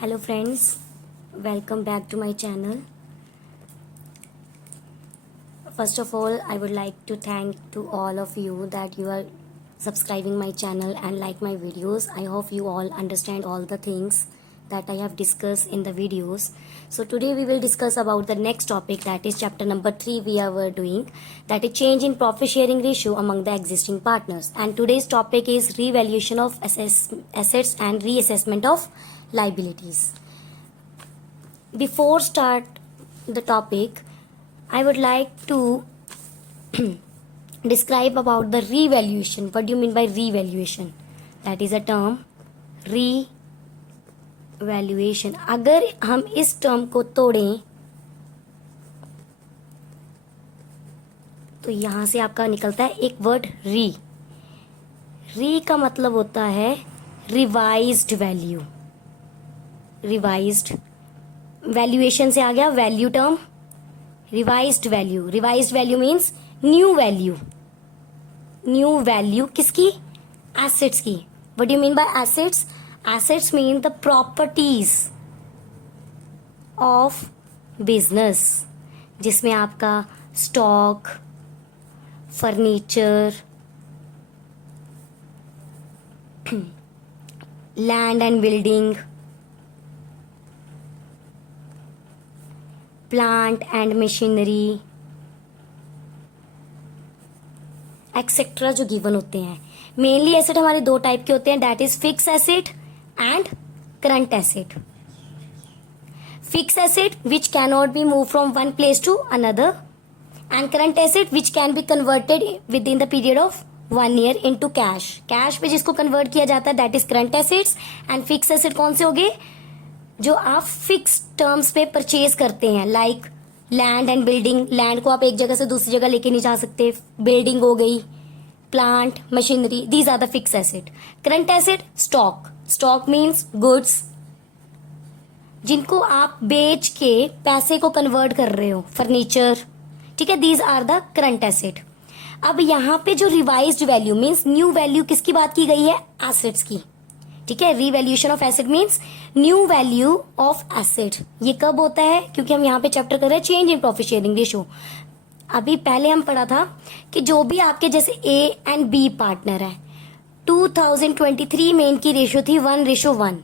Hello friends, welcome back to my channel. First of all, I would like to thank to all of you that you are subscribing my channel and like my videos. I hope you all understand all the things that I have discussed in the videos. So today we will discuss about the next topic, that is chapter number 3 we are doing, that is change in profit sharing ratio among the existing partners. And today's topic is revaluation of assets and reassessment of liabilities. Before start the topic, I would like to describe about the revaluation. What do you mean by revaluation? That is a term, revaluation. अगर हम इस term को तोड़ें तो यहाँ से आपका निकलता है एक वर्ड री का मतलब होता है रिवाइज्ड वैल्यू. रिवाइज्ड वैल्यूएशन से आ गया value term. Revised value means new value किसकी? एसेट्स की. What do you mean by assets? Assets mean the properties of business, जिसमें आपका stock, furniture, land and building, plant and machinery etcetera जो given होते हैं. Mainly asset हमारे दो type के होते हैं, that is fix asset and current asset. Fix asset which can not be move from one place to another, and current asset which can be converted within the period of 1 year into cash. Cash पे जिसको convert किया जाता है that is current assets. And fix asset कौन से हो गए? जो आप फिक्स टर्म्स पे परचेज करते हैं, like land and building. Land को आप एक जगह से दूसरी जगह लेके नहीं जा सकते. बिल्डिंग हो गई, plant, machinery, these are the fix asset. Current asset stock means goods, जिनको आप बेच के पैसे को कन्वर्ट कर रहे हो, फर्नीचर, ठीक है. These are the current asset. अब यहाँ पे जो revised value means new value किसकी बात की गई है? एसेट्स की. ठीक है. Revaluation of asset means new value of asset. ये कब होता है? क्योंकि हम यहाँ पे चैप्टर कर रहे हैं change in profit sharing ratio. अभी पहले हम पढ़ा था कि जो भी आपके जैसे ए एंड बी पार्टनर है, 2023 में इनकी रेशियो थी 1:1.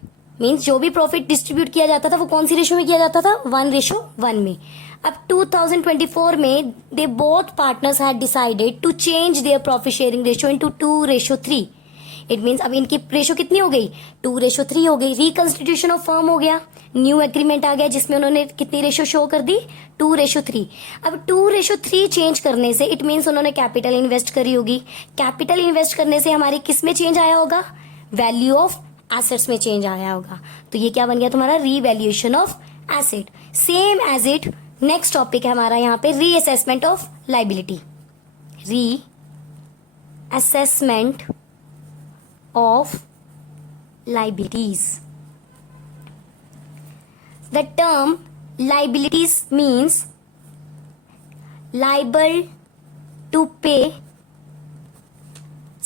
मीन्स जो भी प्रॉफिट डिस्ट्रीब्यूट किया जाता था वो कौन सी रेशियो में किया जाता था? 1:1 में. अब 2024 में they both partners had decided to change their profit sharing ratio into 2:3. It means अब इनकी रेशो कितनी हो गई? 2:3 हो गई. रिकंस्टिट्यूशन ऑफ फर्म हो गया, न्यू एग्रीमेंट आ गया जिसमें उन्होंने कितनी रेशो शो कर दी? 2:3. अब 2:3 चेंज करने से इट मीन्स उन्होंने कैपिटल इन्वेस्ट करी होगी. कैपिटल इन्वेस्ट करने से हमारे किस में चेंज आया होगा? वैल्यू ऑफ एसेट्स में चेंज आया होगा. तो ये क्या बन गया तुम्हारा? Revaluation of asset. Same as it next topic है हमारा यहाँ पे reassessment of liability. Reassessment of liabilities. The term liabilities means liable to pay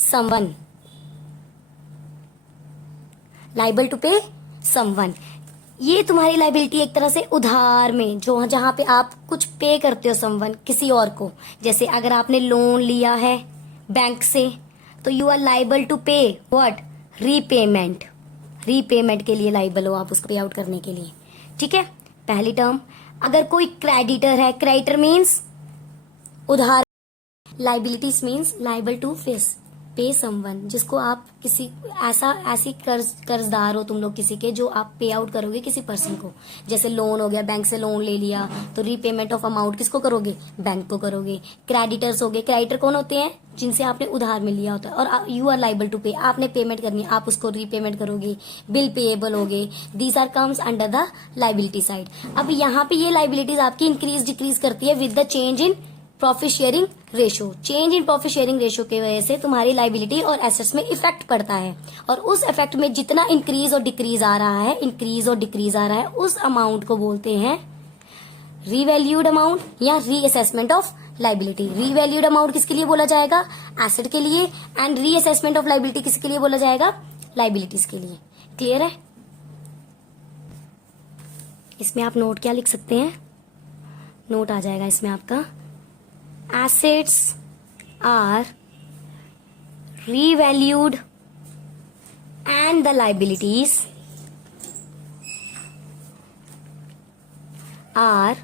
someone. Liable to pay someone. ये तुम्हारी लाइबिलिटी एक तरह से उधार में, जो जहां पे आप कुछ पे करते हो someone, किसी और को. जैसे अगर आपने लोन लिया है बैंक से तो यू आर लाइबल टू पे व्हाट? रीपेमेंट. रीपेमेंट के लिए लाइबल हो आप, उसको पे आउट करने के लिए. ठीक है. पहली टर्म. अगर कोई क्रेडिटर है, क्रेडिटर मीन्स उधार. लाइबिलिटीज मीन्स लाइबल टू पे समवन, जिसको आप किसी ऐसी कर्जदार हो तुम लोग किसी के, जो आप पे आउट करोगे किसी पर्सन को. जैसे लोन हो गया, बैंक से लोन ले लिया तो रीपेमेंट ऑफ अमाउंट किसको करोगे? बैंक को करोगे. क्रेडिटर्स हो गए. क्रेडिटर कौन होते हैं? जिनसे आपने उधार में लिया होता है और यू आर लाइबल टू पे, आपने पेमेंट करनी है, आप उसको रीपेमेंट करोगे. बिल पेएबल हो गए. These are comes under the liability side. अब यहाँ पे ये लाइबिलिटीज आपकी इंक्रीज डिक्रीज करती है with the change in profit sharing ratio. Change in profit sharing ratio की वजह से तुम्हारी लाइबिलिटी और एसेट्स में इफेक्ट पड़ता है, और उस इफेक्ट में जितना इंक्रीज और डिक्रीज आ रहा है उस अमाउंट को बोलते हैं रीवैल्यूड अमाउंट या reassessment of liability. Revalued amount किसके लिए बोला जाएगा? एसेट के लिए. एंड रीअसेसमेंट ऑफ लाइबिलिटी किसके लिए बोला जाएगा? लाइबिलिटीज के लिए. क्लियर है? इसमें आप नोट क्या लिख सकते हैं, नोट आ जाएगा इसमें आपका assets are revalued and the liabilities are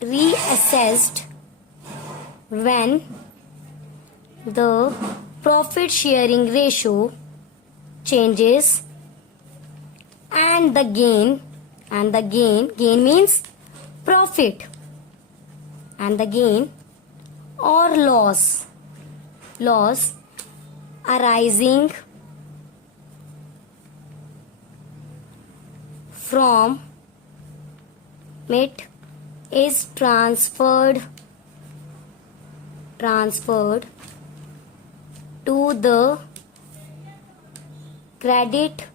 reassessed when the profit sharing ratio changes and the gain means profit and the gain or loss arising from it is transferred to the credit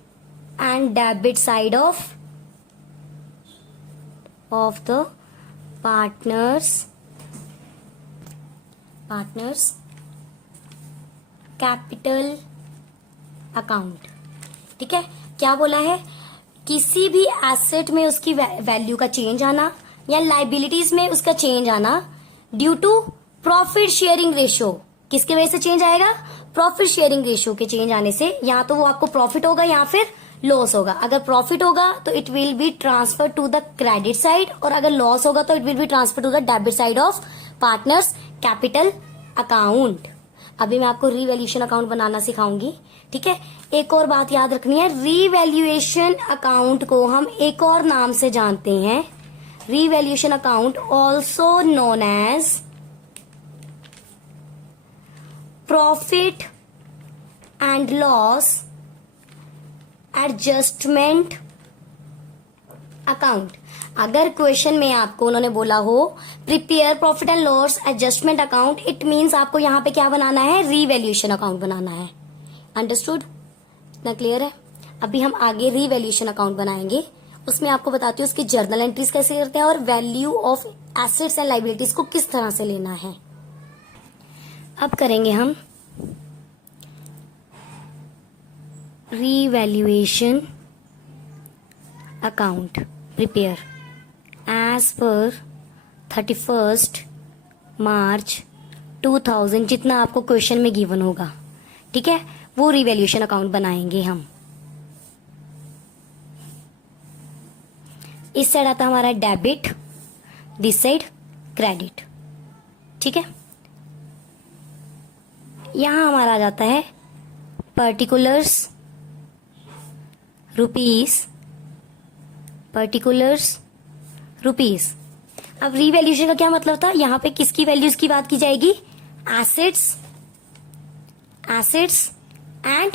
and debit side of the partners capital account. ठीक है, क्या बोला है, किसी भी asset में उसकी value का चेंज आना या लाइबिलिटीज में उसका चेंज आना due to profit sharing ratio. किसके वजह से चेंज आएगा, प्रॉफिट शेयरिंग रेशियो के चेंज आने से या तो वो आपको प्रॉफिट होगा या फिर लॉस होगा। अगर प्रॉफिट होगा तो it will be transfer to the credit side और अगर लॉस होगा तो it will be transfer to the debit side of partners capital account. अभी मैं आपको रीवैल्यूएशन अकाउंट बनाना सिखाऊंगी। ठीक है, एक और बात याद रखनी है, रीवैल्यूएशन अकाउंट को हम एक और नाम से जानते हैं, revaluation account also known as profit and loss adjustment account. अगर क्वेश्चन में आपको उन्होंने बोला हो prepare profit and loss adjustment account, it means आपको यहाँ पे क्या बनाना है, रीवैल्यूएशन अकाउंट बनाना है। अंडरस्टूड, इतना क्लियर है। अभी हम आगे रीवैल्यूएशन अकाउंट बनाएंगे, उसमें आपको बताती हूँ उसकी जर्नल एंट्रीज कैसे करते हैं और value of assets and liabilities को किस तरह से लेना है। अब करेंगे हम revaluation account prepare as per 31 मार्च 2000, जितना आपको क्वेश्चन में गिवन होगा। ठीक है, वो रीवैल्यूएशन अकाउंट बनाएंगे हम। इस साइड आता हमारा डेबिट, दिस साइड क्रेडिट। ठीक है, यहां हमारा आ जाता है पर्टिकुलर्स रुपीस। अब रीवैल्यूएशन का क्या मतलब था, यहां पे किसकी वैल्यूज की बात की जाएगी, एसेट्स एंड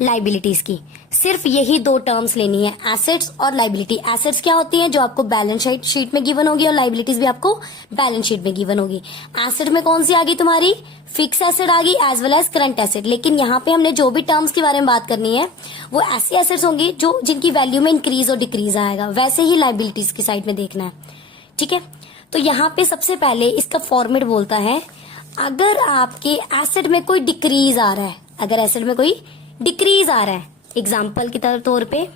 लाइबिलिटीज की। सिर्फ यही दो टर्म्स लेनी है, एसेट्स और लाइबिलिटी। एसेट्स क्या होती हैं, जो आपको बैलेंस शीट में गिवन होगी और लाइबिलिटीज भी आपको बैलेंस शीट में गिवन होगी। एसेट में कौन सी आ गई तुम्हारी, फिक्स एसेट आ गई as well as current asset. लेकिन यहाँ पे हमने जो भी टर्म्स के बारे में बात करनी है वो ऐसी एसेट्स होंगी जो जिनकी वैल्यू में इंक्रीज और डिक्रीज आएगा, वैसे ही लाइबिलिटीज की साइड में देखना है। ठीक है, तो यहाँ पे सबसे पहले इसका फॉर्मेट बोलता है, अगर आपके एसेट में कोई डिक्रीज आ रहा है, अगर एसेट में कोई डिक्रीज आ रहा है, एग्जाम्पल के तौर पे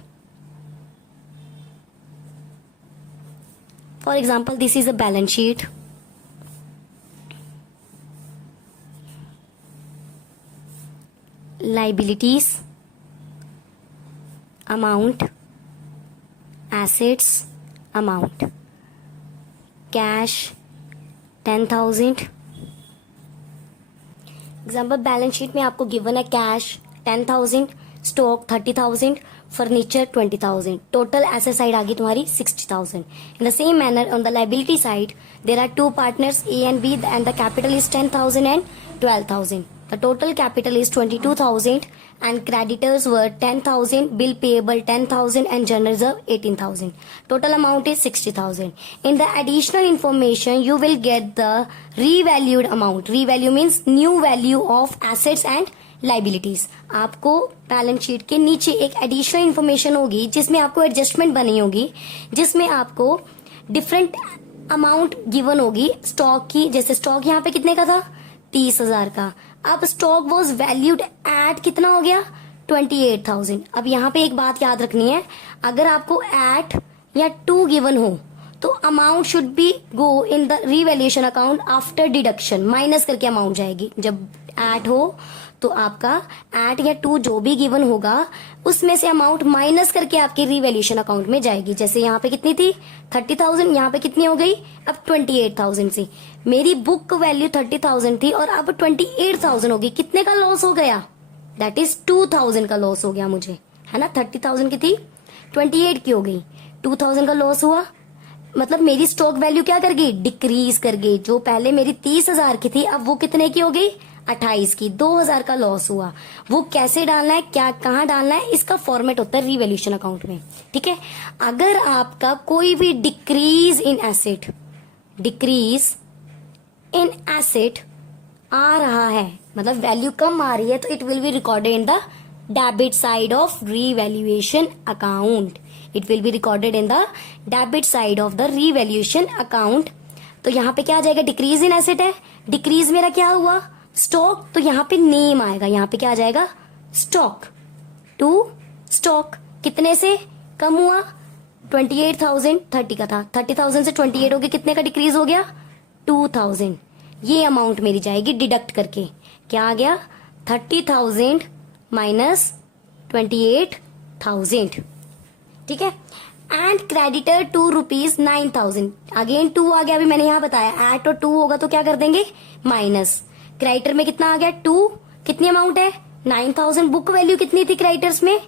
for example this is a balance sheet, liabilities amount, assets amount, cash 10,000। Example balance sheet में आपको गिवन है cash 10,000, stock 30,000, furniture 20,000, total asset side आ गई तुम्हारी 60,000। In the same manner on the liability side there are two partners A and B and the capital is 10,000 and 12,000. The total capital is 22,000 and creditors were 10,000, bill payable 10,000 and general reserve 18,000. Total amount is 60,000. In the additional information you will get the revalued amount. Revalue means new value of assets and liabilities. आपको balance sheet के नीचे एक additional information होगी जिसमें आपको adjustment बनी होगी, जिसमें आपको डिफरेंट अमाउंट गिवन होगी स्टॉक की। जैसे स्टॉक यहाँ पे कितने का था, 30,000 का। अब स्टॉक वॉज वैल्यूड एट कितना हो गया, 28,000। अब यहाँ पे एक बात याद रखनी है, अगर आपको एट या टू गिवन हो तो amount should be go in the revaluation account after deduction, minus करके अमाउंट जाएगी। जब एट हो तो आपका एट या टू जो भी गिवन होगा उसमें से अमाउंट माइनस करके आपके रीवैल्यूएशन अकाउंट में जाएगी। जैसे यहाँ पे कितनी थी 30,000, यहाँ पे कितनी हो गई अब 28,000 से। मेरी बुक वैल्यू 30,000 थी और अब 28,000 हो गई। कितने का लॉस हो गया? दैट इज 2,000 का लॉस हो गया मुझे, है ना। 30,000 की थी 28 की हो गई, 2,000 का लॉस हुआ। मतलब मेरी स्टॉक वैल्यू क्या कर गई? डिक्रीज कर गई। जो पहले मेरी 30,000 की थी अब वो कितने की हो गई? 28 की। 2,000 का लॉस हुआ। वो कैसे डालना है, क्या कहाँ डालना है, इसका फॉर्मेट होता है रिवैल्यूएशन अकाउंट में, ठीक है। अगर आपका कोई भी डिक्रीज इन एसेट आ रहा है, मतलब वैल्यू कम आ रही है, तो it will be recorded in the debit side of revaluation account. It will be recorded in the debit side of the revaluation account. तो यहाँ पे क्या आ जाएगा? डिक्रीज इन एसेट है, डिक्रीज मेरा क्या हुआ? स्टॉक। तो यहाँ पे नेम आएगा, यहाँ पे क्या आ जाएगा? Stock to stock. कितने से कम हुआ? 28,000 30 का था, 30,000 से 28 हो गया, कितने का डिक्रीज हो गया? 2,000। ये अमाउंट मेरी जाएगी डिडक्ट करके। क्या आ गया? 30,000 माइनस 28,000, ठीक है। And creditor to ₹9,000। Again two आ गया, अभी मैंने यहाँ बताया एट और टू होगा तो क्या कर देंगे? माइनस। क्रेडिटर में कितना आ गया? 2। कितनी अमाउंट है? 9,000। बुक वैल्यू कितनी थी क्रेडिटर्स में?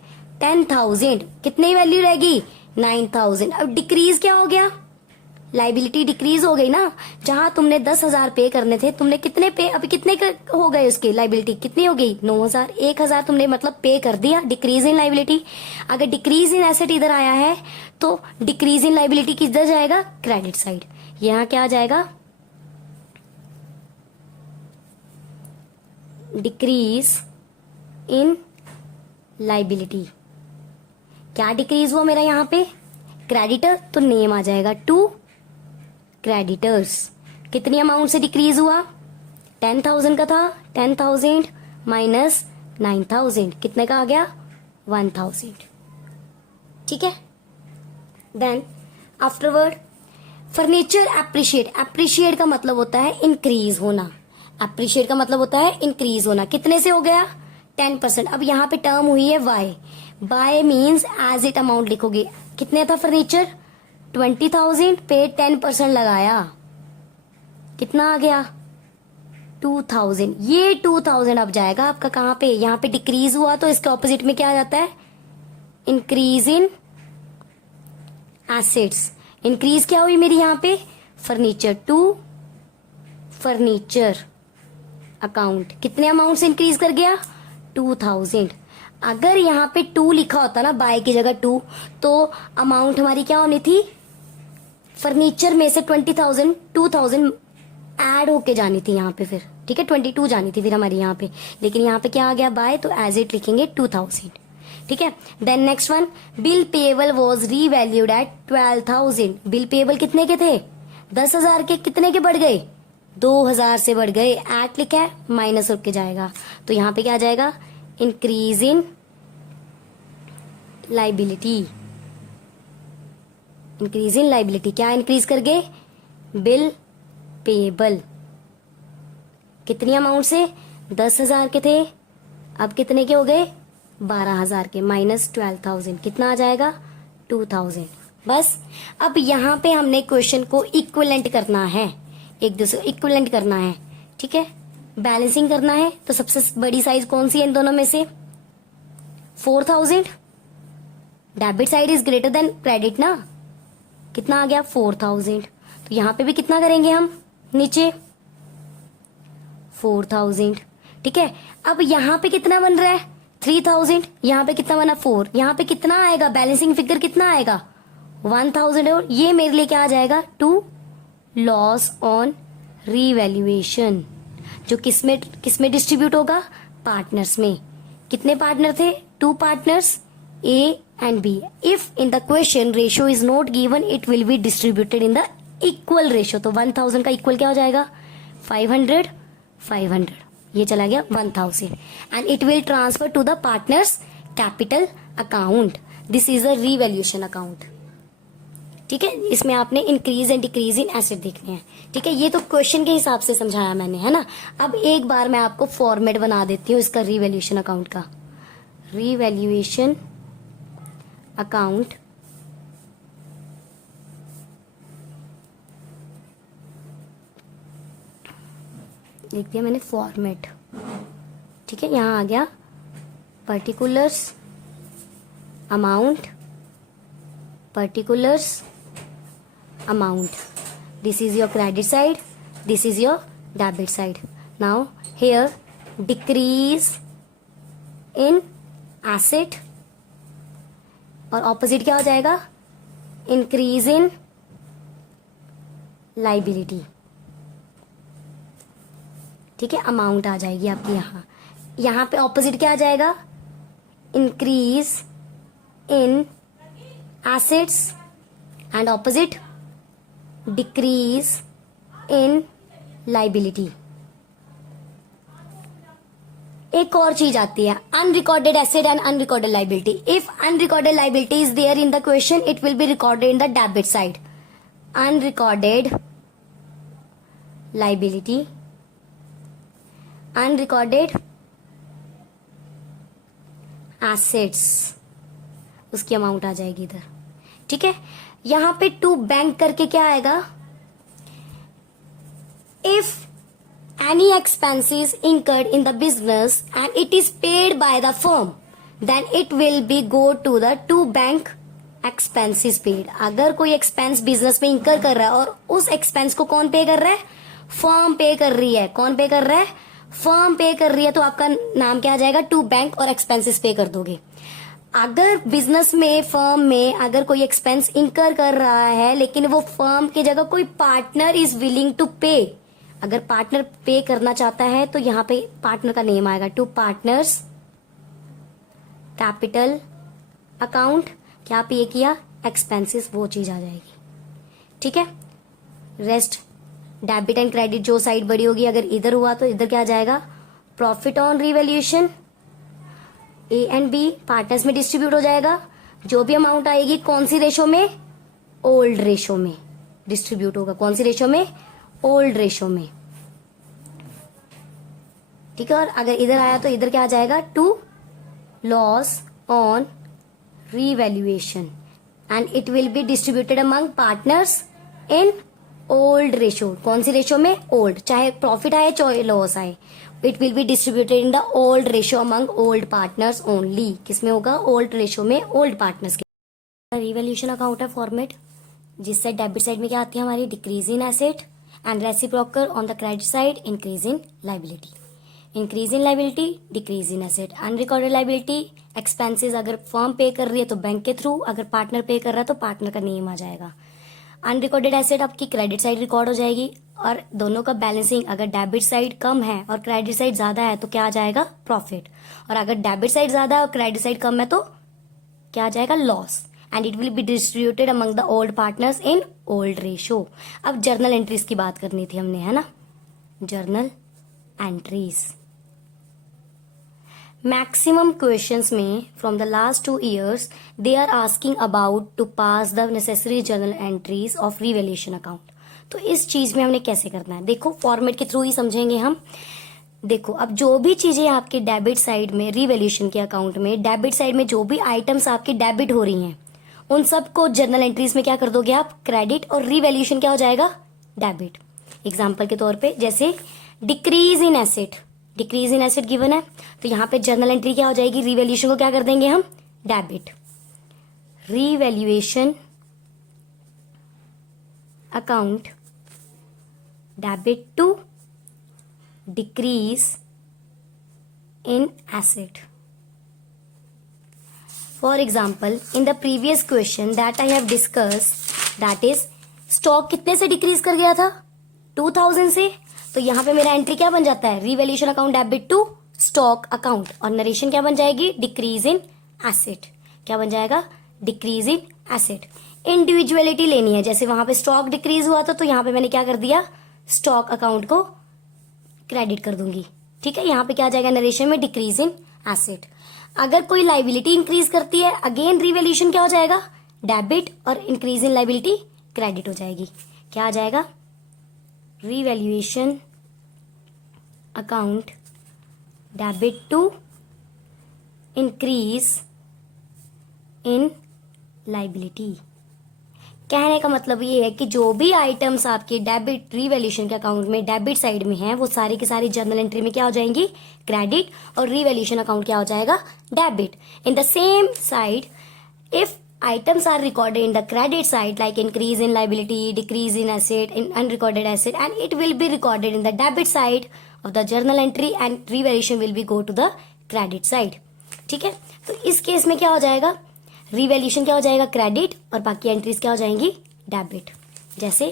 10,000। कितनी वैल्यू रहेगी? 9,000। अब डिक्रीज क्या हो गया? लाइबिलिटी डिक्रीज हो गई ना। जहां तुमने 10,000 पे करने थे, तुमने कितने पे, अभी कितने हो गए उसके? लाइबिलिटी कितनी हो गई? 9,000। 1,000 तुमने मतलब पे कर दिया, डिक्रीज इन लाइबिलिटी। अगर डिक्रीज इन एसेट इधर आया है तो डिक्रीज इन लाइबिलिटी किधर जाएगा? Credit side. यहाँ क्या आ जाएगा? Decrease in liability. क्या डिक्रीज हुआ मेरा यहाँ पे? क्रेडिटर, तो नेम आ जाएगा टू क्रेडिटर्स। कितनी अमाउंट से डिक्रीज हुआ? 10,000 का था, 10,000 माइनस 9,000, कितने का आ गया? 1,000, ठीक है। Then afterward furniture appreciate. Appreciate का मतलब होता है इंक्रीज होना। एप्रिशिएट का मतलब होता है इंक्रीज होना। कितने से हो गया? 10%। अब यहाँ पे टर्म हुई है by. By means as it amount लिखोगे। कितने था फर्नीचर? 20,000 पे 10% लगाया, कितना आ गया? 2,000। ये 2,000 अब जाएगा आपका कहाँ पे? यहाँ पे डिक्रीज हुआ तो इसके ऑपोजिट में क्या आ जाता है? Increase in assets. इंक्रीज क्या हुई मेरी यहाँ पे? Furniture to furniture account. कितने अमाउंट से इंक्रीज कर गया? 2,000। अगर यहाँ पे 2 लिखा होता ना, बाय की जगह 2, तो अमाउंट हमारी क्या होनी थी? फर्नीचर में से 20,000 2,000 ऐड होके जानी थी यहाँ पे फिर, ठीक है। 22 जानी थी फिर हमारी यहाँ पे, लेकिन यहाँ पे क्या आ गया? बाय, तो एज इट लिखेंगे 2,000, ठीक है। Then next one, bill payable was revalued at 12,000। Bill payable कितने के थे? 10,000 के। कितने के बढ़ गए? 2,000 से बढ़ गए। एट लिखा है, माइनस होके जाएगा, तो यहाँ पे क्या आ जाएगा? Increase in liability. Increase in liability क्या इंक्रीज कर गए? Bill payable. कितनी अमाउंट से? 10,000 के थे, अब कितने के हो गए? 12,000 के, माइनस 12,000, कितना आ जाएगा? 2,000। बस अब यहाँ पे हमने क्वेश्चन को इक्विवेलेंट करना है, एक दूसरे को इक्विवेलेंट करना है, ठीक है। बैलेंसिंग करना है, तो सबसे बड़ी साइज कौन सी है इन दोनों में से? 4,000। Debit side is greater than credit ना, कितना आ गया? 4,000। तो यहाँ पे भी कितना करेंगे हम? नीचे 4,000, ठीक है। अब यहाँ पे कितना बन रहा है? 3,000। यहाँ पे कितना बना? 4। यहाँ पे कितना आएगा? बैलेंसिंग फिगर कितना आएगा? 1,000। और ये मेरे लिए क्या आ जाएगा? टू लॉस ऑन रीवैल्यूएशन, जो किसमें डिस्ट्रीब्यूट होगा? पार्टनर्स में। कितने पार्टनर थे? 2 partners, A and B. If in the question ratio is not given, it will be distributed in the equal ratio. तो 1,000 का इक्वल क्या हो जाएगा? 500 500। ये चला गया 1000 and it will transfer to the partners capital account. This is a revaluation account. ठीक है, इसमें आपने increase and decrease in asset देखने हैं. ठीक है, ये तो क्वेश्चन के हिसाब से समझाया मैंने, है ना. अब एक बार मैं आपको फॉर्मेट बना देती हूँ इसका रीवैल्यूएशन अकाउंट का. रीवैल्यूएशन अकाउंट लिख दिया मैंने फॉर्मेट. ठीक है, यहां आ गया particulars amount, particulars amount. This is your credit side, this is your debit side. Now here decrease in asset और opposite क्या हो जाएगा, increase in liability. ठीक है, अमाउंट आ जाएगी आपकी यहाँ पे opposite क्या आ जाएगा, increase in assets and opposite decrease in liability. एक और चीज आती है unrecorded asset and unrecorded liability. If unrecorded liability is there in the question, it will be recorded in the debit side. Unrecorded liability, unrecorded assets, उसकी amount आ जाएगी इधर. ठीक है, यहां पे टू बैंक करके क्या आएगा, if any expenses incurred in the business and it is paid by the firm then it will be go to the to bank expenses paid. अगर कोई एक्सपेंस बिजनेस में इंकर कर रहा है और उस एक्सपेंस को कौन पे कर रहा है, फर्म पे कर रही है. कौन पे कर रहा है, फर्म पे कर रही है. तो आपका नाम क्या आ जाएगा, टू बैंक और एक्सपेंसेस पे कर दोगे. अगर बिजनेस में फर्म में अगर कोई एक्सपेंस इंकर कर रहा है लेकिन वो फर्म की जगह कोई पार्टनर इज विलिंग टू पे, अगर पार्टनर पे करना चाहता है तो यहाँ पे पार्टनर का नेम आएगा, टू पार्टनर्स कैपिटल अकाउंट. क्या पे किया, एक्सपेंसेस, वो चीज आ जाएगी. ठीक है, रेस्ट डेबिट एंड क्रेडिट जो साइड बड़ी होगी, अगर इधर हुआ तो इधर क्या आ जाएगा, profit on revaluation. A and B partners में डिस्ट्रीब्यूट हो जाएगा. जो भी अमाउंट आएगी कौन सी रेशो में, ओल्ड रेशो में डिस्ट्रीब्यूट होगा. कौन सी रेशो में, ओल्ड रेशो में. ठीक है, और अगर इधर आया तो इधर क्या आ जाएगा, to loss on revaluation and it will be distributed among partners in old ratio. कौन सी रेशो में, ओल्ड. चाहे प्रॉफिट आए चाहे लॉस आए, it will be distributed in the old ratio among old partners only. किसमें होगा, ओल्ड रेशो में, ओल्ड पार्टनर्स के. रिवैल्यूएशन अकाउंट है फॉर्मेट, जिस साइड डेबिट साइड में क्या आती है हमारी, decrease in asset and reciprocal on the credit side, increase in liability. Increase in liability, decrease in asset. Unrecorded liability, expenses अगर फर्म पे कर रही है तो बैंक के थ्रू, अगर पार्टनर पे कर रहा है तो पार्टनर का नेम आ जाएगा. अनरिकॉर्डेड एसेट आपकी क्रेडिट साइड रिकॉर्ड हो जाएगी और दोनों का बैलेंसिंग, अगर डेबिट साइड कम है और क्रेडिट साइड ज्यादा है तो क्या आ जाएगा, प्रॉफिट. और अगर डेबिट साइड ज्यादा है और क्रेडिट साइड कम है तो क्या आ जाएगा, loss. And it will be distributed among the old partners in old ratio. अब जर्नल एंट्रीज की बात करनी थी हमने, है ना. जर्नल एंट्रीज, मैक्सिमम क्वेश्चंस में from the last 2 years they are asking about to pass the necessary journal entries of revaluation account. तो इस चीज में हमने कैसे करना है, देखो फॉर्मेट के थ्रू ही समझेंगे हम. देखो, अब जो भी चीजें आपके डेबिट साइड में, रिवैल्यूएशन के अकाउंट में डेबिट साइड में जो भी आइटम्स आपकी डेबिट हो रही हैं उन सबको जर्नल एंट्रीज में क्या कर दोगे आप, क्रेडिट, और रिवैल्यूएशन क्या हो जाएगा, डेबिट. एग्जाम्पल के तौर पर जैसे decrease in asset, decrease in asset given है तो यहाँ पे जर्नल एंट्री क्या हो जाएगी, रिवैल्यूएशन को क्या कर देंगे हम, debit. Revaluation account debit to decrease in asset. For example in the previous question that I have discuss, that is stock कितने से डिक्रीज कर गया था, 2000 से. तो यहां पे मेरा एंट्री क्या बन जाता है, revaluation account debit to stock account. और नरेशन क्या बन जाएगी, डिक्रीज इन एसेट. क्या बन जाएगा, डिक्रीज इन एसेट. इंडिविजुअलिटी लेनी है, जैसे वहां पे स्टॉक डिक्रीज हुआ था तो यहां पे मैंने क्या कर दिया, स्टॉक अकाउंट को क्रेडिट कर दूंगी. ठीक है, यहाँ पे क्या आ जाएगा नरेशन में, डिक्रीज इन एसेट। अगर कोई लाइबिलिटी इंक्रीज करती है, अगेन रिवैल्यूएशन क्या हो जाएगा, डेबिट, और इंक्रीज इन लाइबिलिटी क्रेडिट हो जाएगी। क्या आ जाएगा, revaluation account debit to increase in liability. कहने का मतलब ये है कि जो भी आइटम्स आपके डेबिट रिवैल्यूएशन के अकाउंट में डेबिट साइड में हैं, वो सारी की सारी जर्नल एंट्री में क्या हो जाएंगी, क्रेडिट, और रिवैल्यूएशन अकाउंट क्या हो जाएगा, debit. In the same side, if items are recorded in the credit side like increase in liability, decrease in asset, in unrecorded asset, and it will be recorded in the debit side of the journal entry and revaluation will be go to the credit side। ठीक है, तो इस case में क्या हो जाएगा, revaluation क्या हो जाएगा, क्रेडिट, और बाकी एंट्रीज क्या हो जाएंगी, डेबिट। जैसे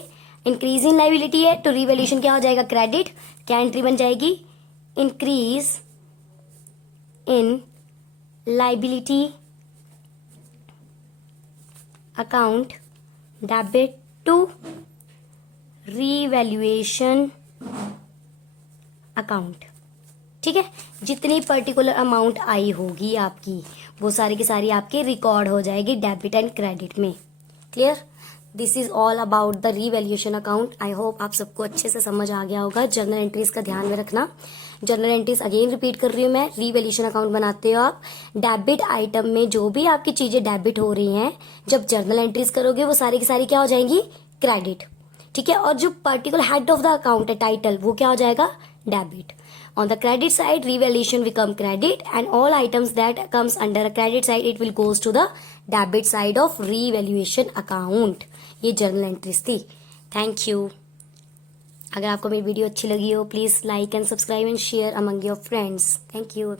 इंक्रीज इन लाइबिलिटी है तो रिवैल्यूएशन क्या हो जाएगा, क्रेडिट। क्या एंट्री बन जाएगी, increase in liability account debit to revaluation account. ठीक है, जितनी पर्टिकुलर अमाउंट आई होगी आपकी, वो सारी की सारी आपके रिकॉर्ड हो जाएगी डेबिट एंड क्रेडिट में। Clear, this is all about the revaluation account. I hope आप सबको अच्छे से समझ आ गया होगा। जर्नल एंट्रीज का ध्यान में रखना। जर्नल एंट्रीज अगेन रिपीट कर रही हूँ मैं, रिवैल्यूएशन अकाउंट बनाते हो आप, डेबिट आइटम में जो भी आपकी चीजें डेबिट हो रही हैं, जब जर्नल एंट्रीज करोगे वो सारी की सारी क्या हो जाएंगी, क्रेडिट। ठीक है, और जो particular head of the account है, टाइटल, वो क्या हो जाएगा, debit. On the credit side, revaluation become credit, and all items that comes under a credit side, it will goes to the debit side of revaluation account। ये journal entries थी। Thank you. अगर आपको मेरी video अच्छी लगी हो, please like and subscribe and share among your friends. Thank you.